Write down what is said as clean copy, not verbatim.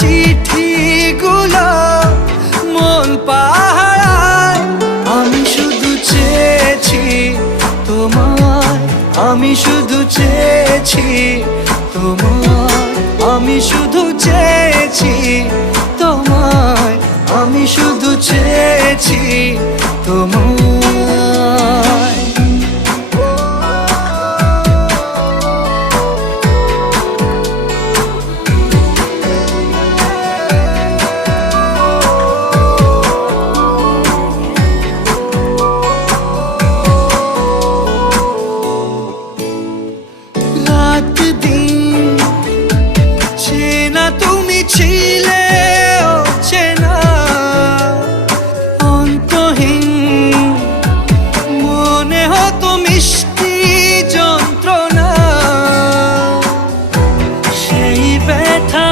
চিঠিগুলো মন পাহারায়। আমি শুধু চেয়েছি তোমায়, আমি শুধু চেয়েছি তোমায়, আমি শুধু চেয়েছি তোমায়, আমি শুধু চেয়েছি তোমায়। রাত দিন চেনা তুমি ছিলে, চেনা অন্তহীন মনে হতো মিষ্টি যন্ত্রণা, সেই ব্যথা